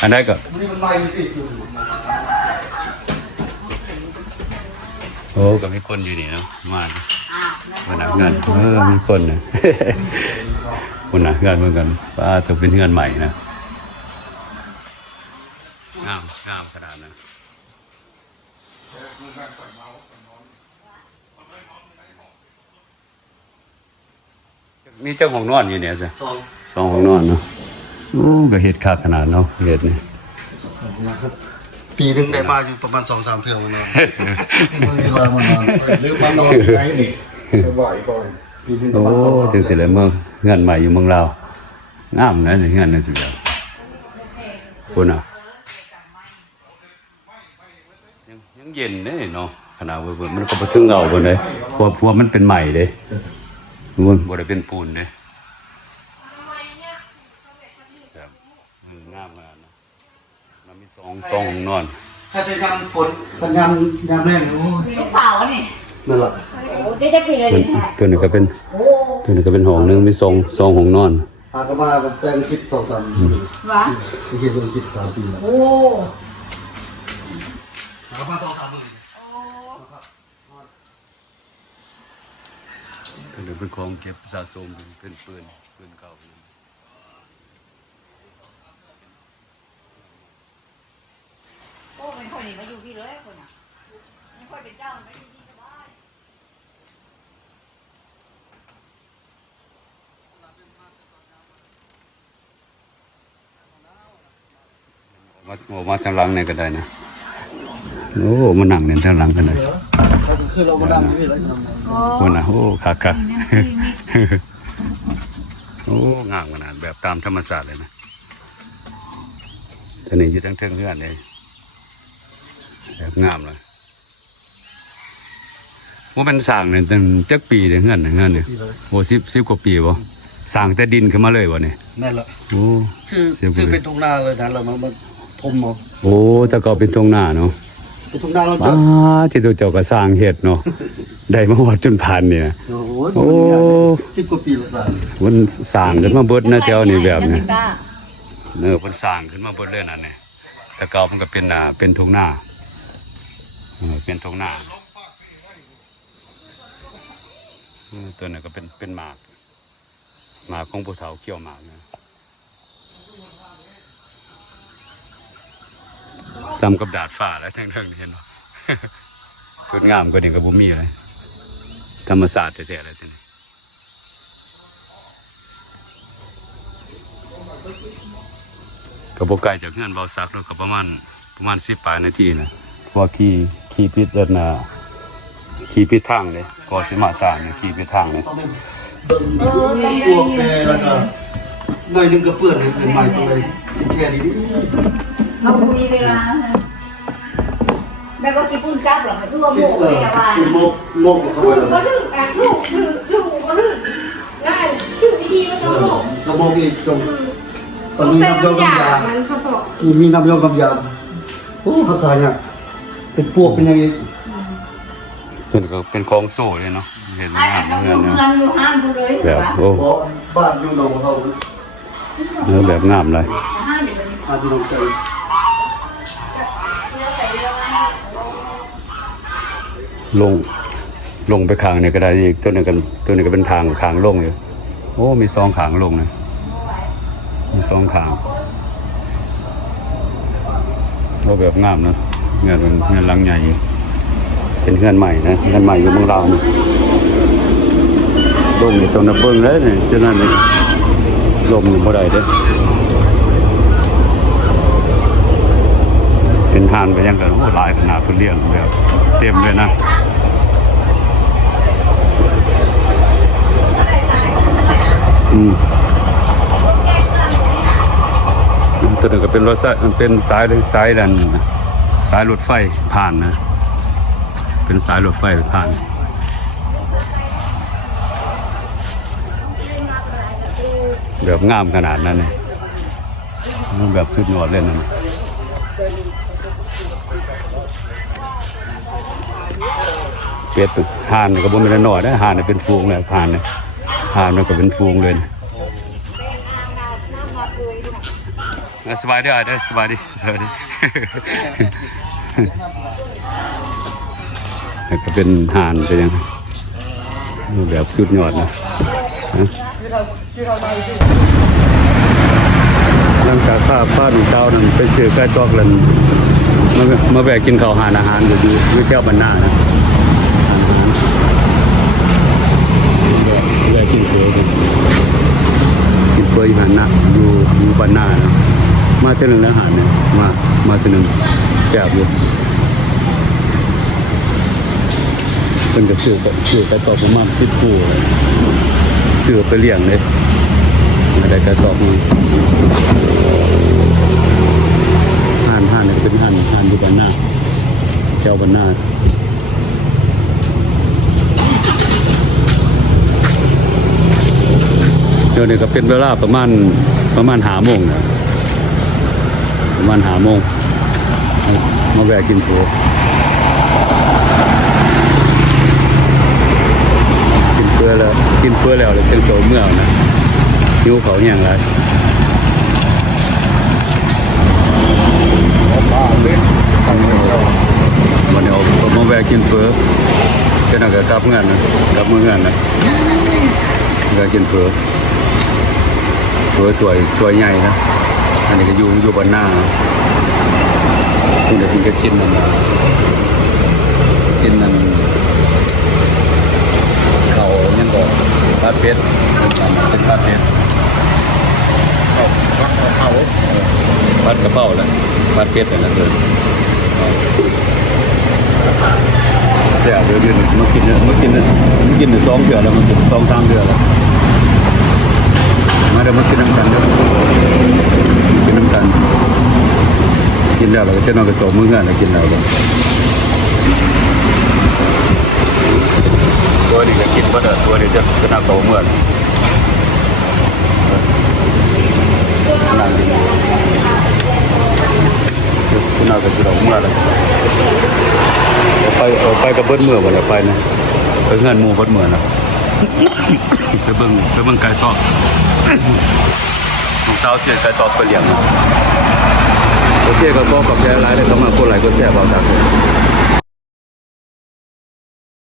อันนั้นก็โอ้ก็มีคนอยู่นี่เนาะมาคนหนักงานมีคนนะคนหนักงานเหมือนกันป้าจะเป็นงานใหม่นะงามขนาดนั้นมีเจ้าของนอนอยู่เนี่ยสิสองของนอนเนาะโอ้ก็เห็ดขาดขนาดเนาะเห็ดนี่ปีนึงได้มาอยู่ประมาณ 2-3 เทื่อมันนอนมันมีเวลามานอนหรือมานอนไหนนี่บ่อยโอ้ถึงสิเลยเมืองเงินใหม่อยู่เมืองลาวงามนะเงินนั่นสิแล้วคุณอ่ะยังเย็นเลยเนาะขนาดว่ามันก็ไปถึงเงาบนเลยพวมันเป็นใหม่เลยมันบ่ได้เป็นปูนเลยงามมากนะมันมีสองนอนถ้าจะยามฝนถ้ายามแรงโอ้ยลูกสาวนี่นั่นแหละโอ้จะปีเลยตัวนี้ก็เป็นห้องนึงมีสองห้องนอนพาก็มาแปลงคิด2-3วะคิดเป็นคิด3 ปีแล้วโอ้พามา2-3 มื้อก็เลยเป็นของเก็บสะสมเป็นปืนเก่าโอ้เป็นคนนี้มาอยู่พี่เลยคนน่ะไม่ค่อยเป็นเจ้าไม่อยู่ที่สบายมาทางหลังเนี่ยก็ได้นะโอ้มานั่งเนี่ยทางหลังกันเลยคือเรามานั่งอยู่นี่แล้วคนน่ะโอ้คักโอ้งามขนาดแบบตามธรรมชาติเลยนะตอนนี้อยู่ทั้งเพื่อนเลยแบบงามเลยว่าเป็นสร้างเนี่ยตั้งจักปีเลยเงื่อนเนี่ยโอ้10 กว่าปีบ่สร้างแต่ดินขึ้นมาเลยวะเนี่ยนั่นแหละโอ้ชื่อเป็นทุ่งนาเลยนะเรามาทมเอาโอ้แต่ก็เป็นทุ่งนาเนาะเป็นทุ่งนาเราที่ตัวเจ้าก็สร้างเห็ดเนาะได้มาวัดจนผ่านเนี่ยโอ้10 กว่าปีแล้วมันสร้างขึ้นมาเบิดนะเจ้านี่แบบนี้มันสร้างขึ้นมาเบิดเลยนั่นเนี่ยแต่เก่ามันก็เป็นทุ่งนาเป็นทุ่งนาตัวนี้ก็เป็นหมากของผู้เฒ่าเกี่ยวหมากนะซ้ำกับดาดฟ้าแล้วทั้งเห็นเนาะสวยงามกว่านี้กับบุมีเลยธรรมศาสตร์แท้ๆเลยทีนี้กับโบไก่จากเงื่อนเบาซักแล้วก็ประมาณ10 ปลายนาทีนะเพราะขี่พิษเดินขี่พิษทางเลยก็สิมาสร้างเนี่ยขี่พิษทางเลยพวกแกแล้วก็หน่อยนึงก็เปื้อนเลยใหม่ตรงเลยแค่นี้เรามีเวลาแม่ก็คิดปุ่นจับหรอกคือว่าโมกเลยว่าโมกเขาไปก็ถึงถูกก็ถึงง่ายถูกดีมันต้องโมกก็โมกอีกตรงต้องใช้น้ำยามันสะโพกมีน้ำยาโอ้ภาษาเนี่ยเป็นพวกเป็นยังไงจนก็เป็นของโซ่เลยเนาะเห็นไหมเงินอยู่ห้างกูเลยแบบโอ้บ้านอยู่หนองเขาแบบงามเลยลงไปข้างเนี่ยก็ได้อีกตัวหนึ่งก็เป็นทางลงอยู่โอ้มี2 ขางลงเลยมี2 ขางโอ้แบบงามนะเงินหลังใหญ่เป็นเงินใหม่นะเงินใหม่อยู่เมืองลาวนี่ลงอยู่ตรงนั้นเบิ้งเลยนี่ฉะนั้นนี่ลมอยู่บ่ได้เด้เป็นหานไปยังกันโอ้หลายขนาดเลี้ยงแบบเต็มเลยนะตัวนึงก็เป็นรถเป็นสายรถไฟผ่านนะเป็นสายรถไฟผ่านแบบงามขนาดนั้นเลยแบบสุดยอดเลยนะเป็ดห่านก็บ่มีแต่น้อยนะห่านเป็นฟูงเลยห่านมันก็เป็นฟูงเลยง สบายดีอ่ะเด้อสบายดีสบายดี แล้วก็เป็นห่านเป็นยังแบบสุดยอดนะหลังจากป้าดูเช้านั้นไปซื้อไก่ตอกแล้วมาแวะกินข้าวหานอาหารอยู่แถวบ้านนานะแวะกินเสือกินเปื่อยหันนะอยู่บ้านนานะมาเท่านึงแล้วหานเนี่ยมาเท่านึงแซ่บอยู่เป็นกระสือไก่ตอกประมาณ10 คู่เสือไปเลี้ยงเลยไม่ได้ไก่ตอกมาห่านเป็นห่านอยู่บ้านหน้าเจ้าบ้านหน้าเดี๋ยวนี้ก็เป็นเวลาประมาณ5 โมงนะประมาณ5 โมงมาแวะกินเผือแล้วกินเพื่อแล้วเป็นโสมเมื่อนะยิ้วเขาอย่างไรมันเอามาแวะกินเพื่อเป็นอะไรกับเงินนะกับมือเงินนะแวะกินเพื่อถ้วยใหญ่นะอันนี้ก็อยู่บนหน้าคุณเดี๋ยวคุณจะกินมันเขายังบอกผัดเผ็ดเป็นผัดเผ็ดผัดกระเพราแล้วผัดเผ็ดอะไรเกินแซ่บเดี๋ยวมากิน2 เดือนแล้วมันกิน2-3 เดือนแล้วมาเดี๋ยวมากินน้ำกันเดี๋ยวกินน้ำกันกินแล้วเราก็จะนอนกระสอบมื้อเงินเรากินแล้วตัวนี้ก็กินบ่ได้ตัวนี้จะน่าโตเมื่อนั่งกินคุณน่าก็สิเราเมื่อแล้วไปกับเบิ้ลเมื่อบ่ได้ไปนะไปงานหมู่เบิ้ลเมื่อนะไปเบิ่งไก่ตอกลูกสาวเสียไก่ตอกไปเลี้ยงโอเคก็ขอบใจหลายเลยเข้ามาคนหลายก็แซ่บเอาจาก